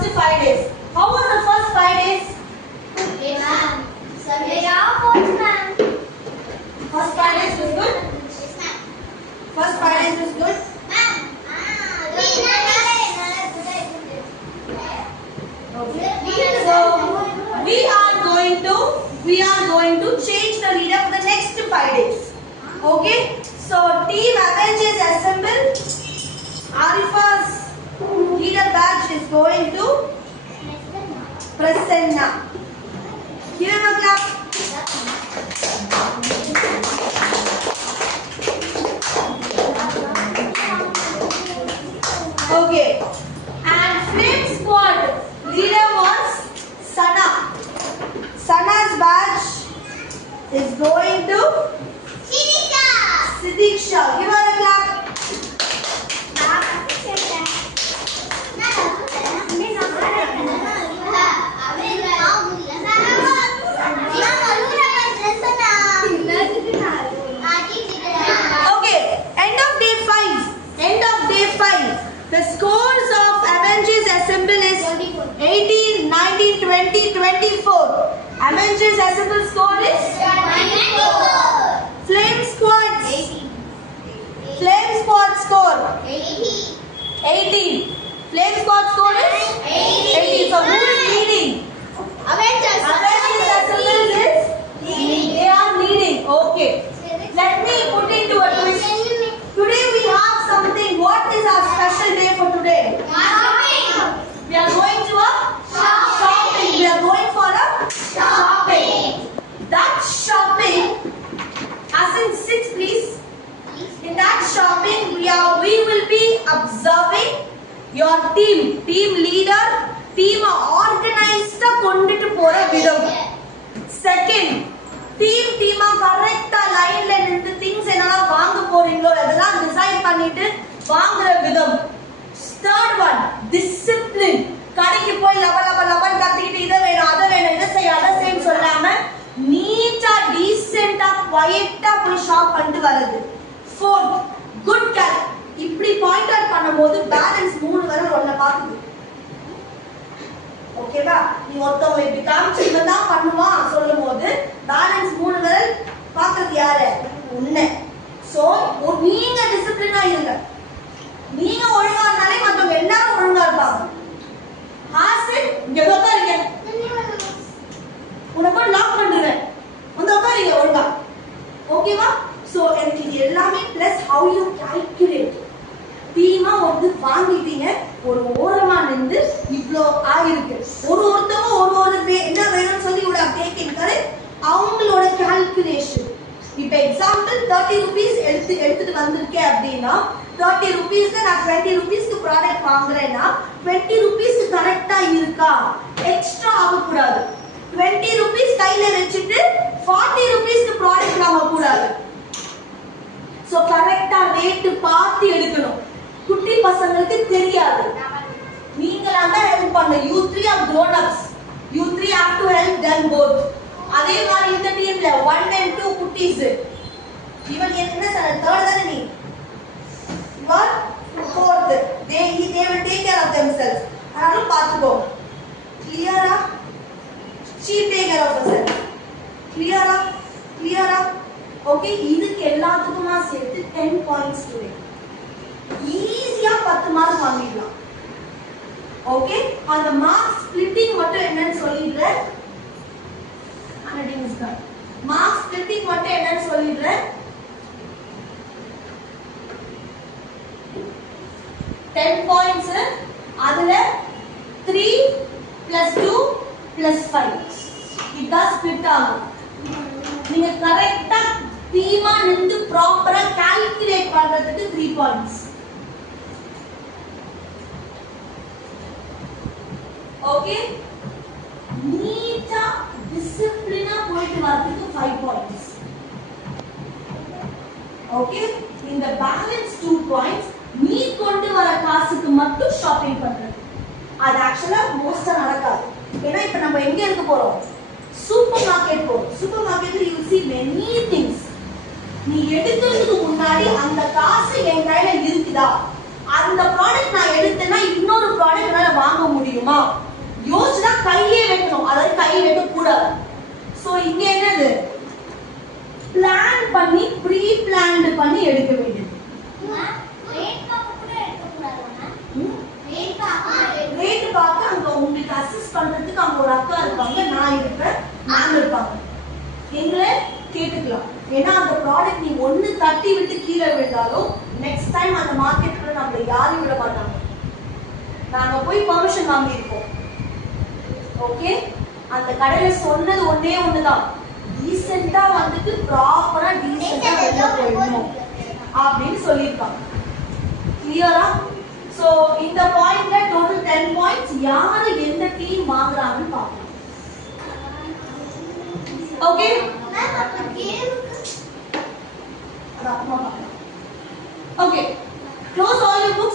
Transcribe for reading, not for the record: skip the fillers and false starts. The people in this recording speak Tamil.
first 5 days. How was the first 5 days? Yes, ma'am. Yeah, coach, ma'am. First 5 days was good? Yes, ma'am. First 5 days was good? Ma'am. Okay. So we are going to change the leader for the next 5 days. Okay? So team Avengers assemble. Arifa's leader badge is going to Prasanna. Give him a clap. Okay. And flame squad leader was Sana. Sana's badge is going to Sidiksha. Give her a clap. Okay, end of day 5. End of day 5. The scores of Avengers Assemble is 18, 19, 20, 24. Avengers Assemble score is 94. Flame Squad. Flame Squad score 18. Flame Squad score is 18. So who is leading? Avengers Assemble is they are leading. Okay. Let me put into a twist. Today we have something. What is our special day for today? We are going to a shopping. We are going for a shopping. That shopping, as in 6 please. In that shopping, we will be observing your team leader, team organized கொண்டுட்டு போற விதம். Second, team கரெக்ட்டா லைன்ல நின்னு things என்னலாம் வாங்க போறீங்களோ அதெல்லாம் டிசைட் பண்ணிட்டு வாங்குற விதம். Third one, discipline. கடைக்கு போய் லபன் கத்திக்கிட்டு இத வேணும் அத வேணும் இத செய் அத செய்ன்னு சொல்லாம நீட்டா டீசென்ட்டா குவைட்டா போய் ஷாப் பண்ணிட்டு வரது. Fourth, good cat. இப்படி பாயிண்ட் அவுட் பண்ணும்போது பேலன்ஸ் 3 விரல் ஒண்ண பாக்குது. ஓகேவா? நீ ஒருத்தவங்க இப்படி காமிச்சு இவன் தான் பண்ணுவான் சொல்லும்போது பேலன்ஸ் 3 விரல் பாக்குறது யாரு? உன்னை. சோ நீங்க டிசிப்ளினா இருங்க. நீங்க ஒழுங்கா இருந்தாலே மத்தவங்க எல்லாரும் ஒழுங்கா இருப்பாங்க. ஹாசன் இங்க உட்காருங்க. உனக்கு லாக் பண்ணிடுறேன். வந்து உட்காருங்க ஒழுங்கா. ஓகேவா? சோ எனக்கு இது எல்லாமே பிளஸ் how you calculate. டீமா வந்து வாங்கிட்டீங்க ஒரு ஓரமா நின்று இவ்ளோ ஆயிருக்கு. ஒருத்தவங்க என்ன வேணும்னு சொல்லி உட டேக்கிங் கரெக்ட் அவங்களோட கால்குலேஷன். இப்போ எக்ஸாம்பிள் 30 rupees எடுத்துட்டு வந்திருக்கேன் அப்படினா 30 rupeesக்கு நான் 20 rupeesக்கு ப்ராடக்ட் வாங்குறேன்னா 20 rupees கரெக்ட்டா இருக்கா? எக்ஸ்ட்ரா ஆக கூடாது. 20 rupees கையில வச்சிட்டு 40 rupeesக்கு ப்ராடக்ட் வாங்க கூடாது. சோ கரெக்ட்டா ரேட் பார்த்து எடுக்கணும். குட்டி பசங்களுக்கு தெரியாது. நீங்களா தான் ஹெல்ப் பண்ண. You 3 are grown ups. You 3 have to help them both. அதே மாதிரி இந்த டீம்ல 1 and 2 குட்டீஸ். இவன் என்ன சார் தேர்ட் தானே நீ? You are fourth. They will take care of themselves. அதனால பாத்துக்கோ. கிளியரா? She take care of herself. கிளியரா? ஓகே, இதுக்கு எல்லாத்துக்குமா சேர்த்து 10 points today. ஈஸியா 10 மார்க் வாங்கிடலாம். ஓகே, அந்த மார்க் ஸ்பிளிட்டிங் மட்டும் என்னன்னு சொல்லிடுறேன். மார்க் ஸ்பிளிட்டிங் மட்டும் என்னன்னு சொல்லிடுறேன். 10 points அதுல 3 + 2 + 5 இதான் ஸ்பிளிட் ஆகும். நீங்க கரெக்ட்டா டீமா நின்னு ப்ராப்பரா கால்குலேட் பண்றதுக்கு 3 points. ஓகே, நீட்டா டிசிப்ளினா போயிட்டு வரதுக்கு 5 points. ஓகே, இந்த பேலன்ஸ் 2 points நீ கொண்டு வர காசுக்கு மட்டும் ஷாப்பிங் பண்றது. அது ஆக்சுவலா மோஸ்டா நடக்காது. ஏன்னா இப்ப நம்ம எங்க இருக்க போறோம்? சூப்பர் மார்க்கெட் போறோம். சூப்பர் மார்க்கெட்ல you see many things. நீ எடுக்கிறதுக்கு முன்னாடி அந்த காசு என் கையில இருக்குதா அந்த ப்ராடக்ட் நான் எடுத்தேன்னா இன்னொரு ப்ராடக்ட் என்னால வாங்க முடியுமா யோசிச்சுனா கையே வைக்கணும், அதாவது கை வைக்க கூடாது. சோ இங்க என்னது பிளான் பண்ணி ப்ரீ பிளான்ட் பண்ணி எடுக்க வேண்டியது. ரேட் பார்க்க அங்க உங்களுக்கு அசிஸ்ட் பண்றதுக்கு அங்க ஒரு அக்கா இருப்பாங்க, நான் இருப்பேன், மேம் இருப்பாங்க. எங்களை கேட்டுக்கலாம். ஏன்னா அந்த ப்ராடக்ட் நீ ஒண்ணு தட்டி விட்டு கீழே விழுந்தாலும் நெக்ஸ்ட் டைம் அந்த மார்க்கெட்டுக்குள்ள நம்மள யாரும் விட மாட்டாங்க. நாங்க போய் பெர்மிஷன் வாங்கியிருக்கோம். ஓகே, அந்த கடையில சொன்னது ஒண்ணே ஒண்ணுதான், டீசெண்டா வந்துட்டு ப்ராப்பரா டீசெண்டா வெளில போயிடணும் அப்படின்னு சொல்லியிருக்காங்க. கிளியரா? சோ இந்த பாயிண்ட்ல டோட்டல் 10 பாயிண்ட்ஸ். யாரு எந்த டீம் வாங்குறாங்கன்னு பார்க்கலாம். Okay, okay, close all your books.